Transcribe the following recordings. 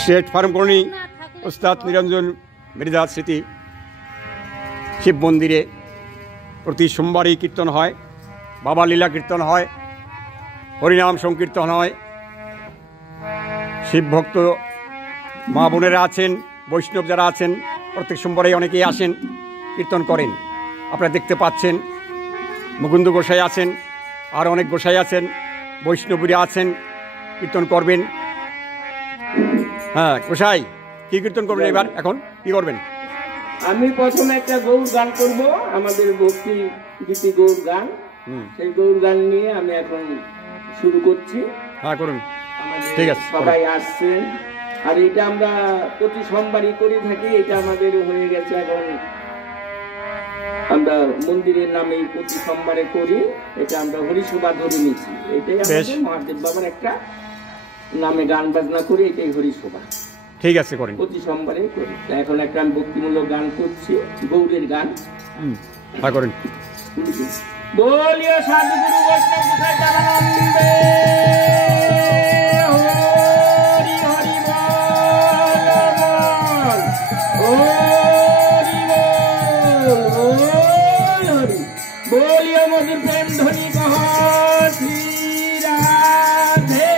State farm colony ওস্তাদ নিরঞ্জন মৃধা স্মৃতি শিব মন্দিরে প্রতি সোমবারই কীর্তন হয়, বাবা লীলা কীর্তন হয়, হরিনাম সংকীর্তন হয়। শিব ভক্ত মা বোনেরা আছেন, বৈষ্ণব যারা আছেন প্রত্যেক সোমবারেই অনেকেই আসেন, কীর্তন করেন। আপনারা দেখতে পাচ্ছেন মুকুন্দ গোসাই আছেন, আর অনেক গোসাই আছেন, বৈষ্ণবীরা আছেন, কীর্তন করবেন। হ্যাঁ গোসাই, কি কীর্তন করবেন এবার? এখন কি করবেন? আমি প্রথমে একটা গৌর গান করব, আমাদের ভক্তি গীতি গৌর গান। সেই গৌর গান নিয়ে আমি এখন শুরু করছি। হ্যাঁ করুন, ঠিক আছে। সবাই আসছেন, আর এটা আমরা প্রতি সোমবারই করে থাকি। এটা আমাদের হয়ে গেছে, এখন আমরা মন্দিরের নামে প্রতি সোমবারে করি। এটা আমরা হরিসভা ধরে নিচ্ছি। এটাই আমাদের মহাদেব বাবার একটা নামে গান বাজনা করি, এটাই হরিসভা। ঠিক আছে, করেন, প্রতি সোমবারে করি। এখন একটা আমি ভক্তিমূলক গান করছি, গৌরের গান। হ্যাঁ করেন। বলিও সাধুগুরু বৈষ্ণব বিধাতানন্দে হরি হরি বল, হরি বলিও মধুর প্রেম ধ্বনি কহ শ্রী রাধে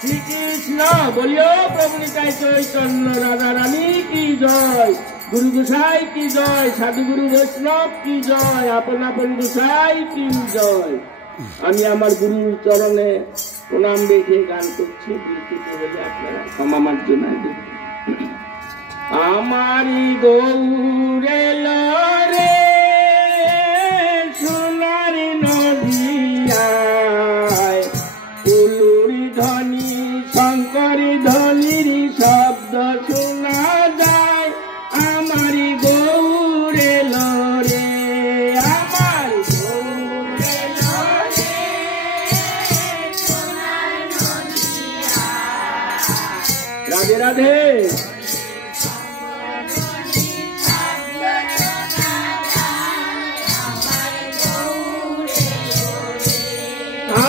শ্রীকৃষ্ণ। বলিও প্রভু নিতাই চৈতন্য রাধা রানী কি জয়, গুরু গোসাই কি জয়, সাধুগুরু বৈষ্ণব কি জয়, আপন আপন গোসাই কি জয়। আমি আমার গুরুর চরণে প্রণাম রেখে গান করছি। বিরতিতে হলে আপনারা ক্ষমা জন্য আমারি গৌরে লরে সোনার নদিয়ায়, উলুরি ধ্বনি শঙ্করী ধ্বনির শব্দ শোনা যায়। আমারি গৌরে লরে, আমার গৌরে লরে সোনার নদিয়ায়। রাধে রাধে।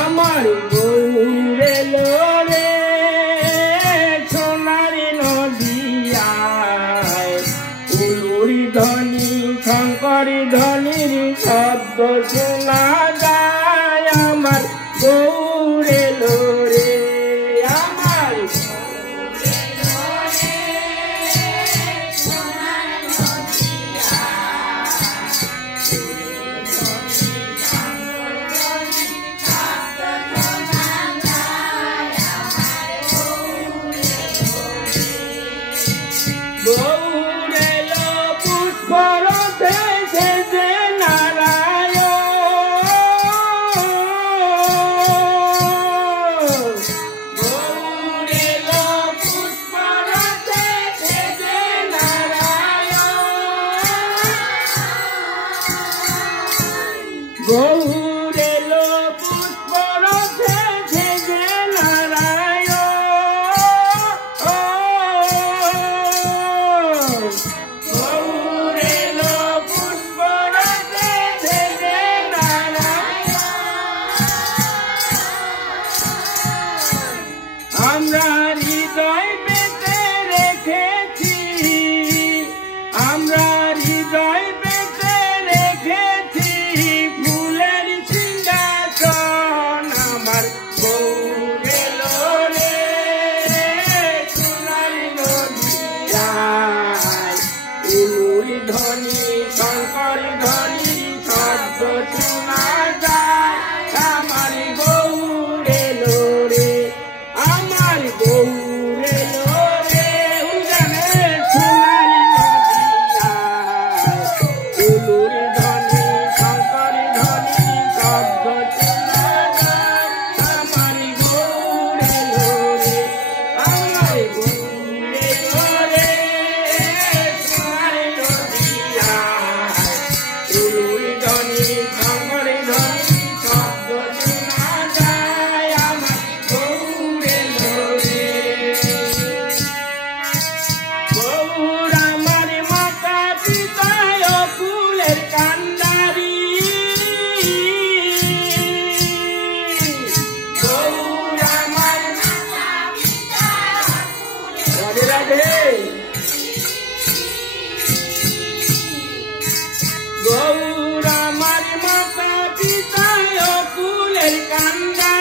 আমার গৌরে লরে সোনারি নদিয়ায়, উলুরি ধ্বনি শঙ্করী ধ্বনির শব্দ শোনা যায়। আমার গৌরে লরে, আমার গৌরে লরে সোনার গৌরে লো পুষ্পরথে সেজে नंदन